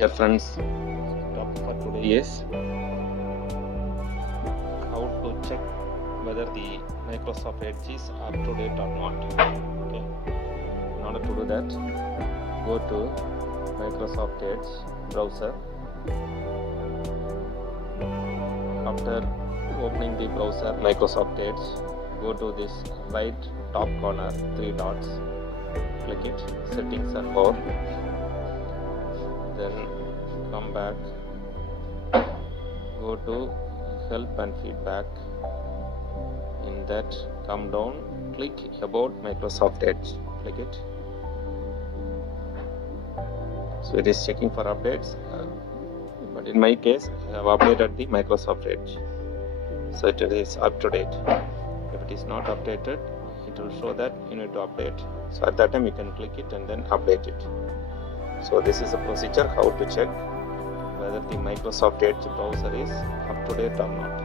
Dear friends, topic for today is how to check whether the Microsoft Edge is up to date or not. Okay. In order to do that, go to Microsoft Edge browser. After opening the browser Microsoft Edge, go to this right top corner 3 dots, click it, settings and more. Then come back, go to help and feedback. In that, come down, click about Microsoft Edge, click it. So it is checking for updates, but in my case I have updated the Microsoft Edge, so it is up to date. If it is not updated, it will show that you need to update. So at that time you can click it and then update it. So this is a procedure how to check whether the Microsoft Edge browser is up to date or not.